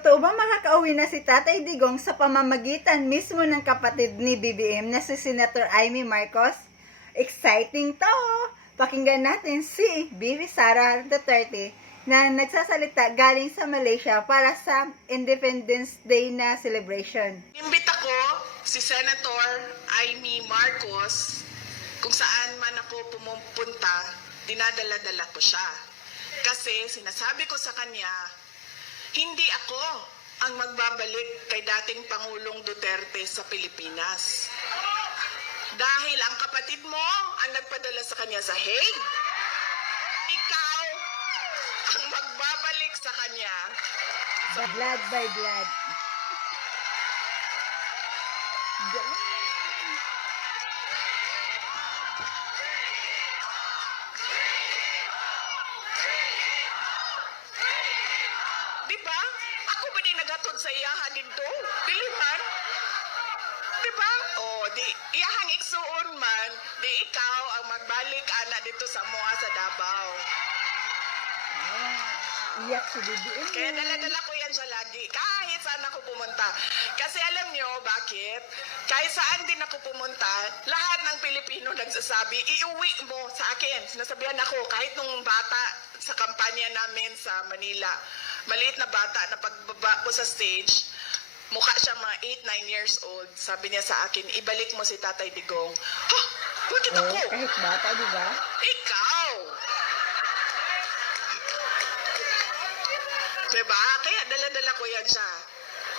Totoo ba makakauwi na si Tatay Digong sa pamamagitan mismo ng kapatid ni BBM na si Senator Amy Marcos? Exciting to! Pakinggan natin si Bibi Sara Duterte na nagsasalita galing sa Malaysia para sa Independence Day na celebration. Imbita ko si Senator Amy Marcos kung saan man ako pumupunta, dinadala-dala ko siya. Kasi sinasabi ko sa kanya, hindi ako ang magbabalik kay dating Pangulong Duterte sa Pilipinas. Dahil ang kapatid mo ang nagpadala sa kanya sa Hague, ikaw ang magbabalik sa kanya. Blood by blood. Diba? Ako ba di naghatod sa iyahan dito? Diliman? Diba? O, di iyahang igsuon man, di ikaw ang magbalik ana dito sa mga sa Davao. Iyak si BBM. Kaya dala-dala ko yan siya lagi, kahit saan ako pumunta. Kasi alam nyo, bakit? Kahit saan din ako pumunta, lahat ng Pilipino nagsasabi, iuwi mo sa akin. Sinasabihan ako, kahit nung bata sa kampanya namin sa Manila, maliit na bata na pagbaba ko sa stage, mukha siya mga 8-9 years old. Sabi niya sa akin, ibalik mo si Tatay Digong. Ha? Bakit ako? Kahit bata, di ba? Ikaw! Diba? Kaya dala-dala ko yan siya.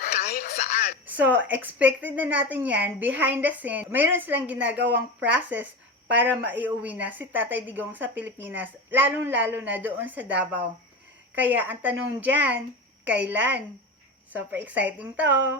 Kahit saan. So, expected na natin yan, behind the scene, mayroon silang ginagawang process para maiuwi na si Tatay Digong sa Pilipinas, lalong-lalo na doon sa Davao. Kaya ang tanong dyan, kailan? Super exciting to!